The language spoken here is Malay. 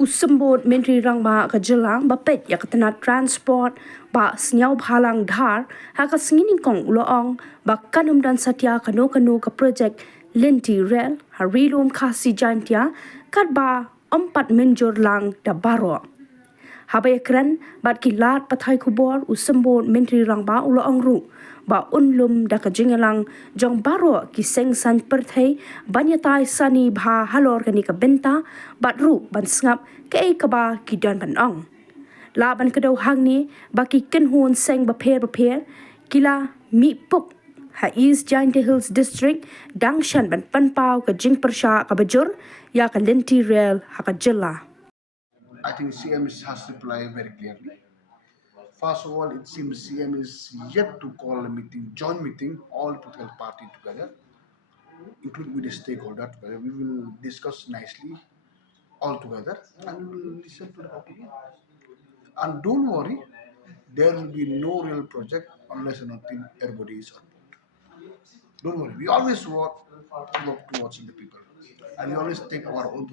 Usembot menteri rang ba ka jelang ba pet ya katena transport ba snyau bhalang dhar ha ka singini kong uloong ba kanum dan satya kano ka project lynti rel ha rilum khasi jantia kat ba empat menjor lang da baroh. Habaya Kren bat kilat pathai kubor usembot menteri rang ba uloong ru ba unlum da ka jingalang jong baroh ki seng sainpyrthei banyatai sani bha halor kani ka benta bat ru ban sngap ke ka ba ki dan ban ong la ban ka dau hang ni ba ki ken hun seng ba pher kila mi puk ha East Giant Hills District dangshan ban panpau ka jing persha ka bajur ya ka lynti rail ha ka jilla. I think CM has replied very clearly. First of all, it seems CM is yet to call a meeting, joint meeting, all political party together, including with the stakeholder together. We will discuss nicely all together and we will listen to the opinion. And don't worry, there will be no real project unless and until everybody is on board. Don't worry, we always work towards the people. And we always take our own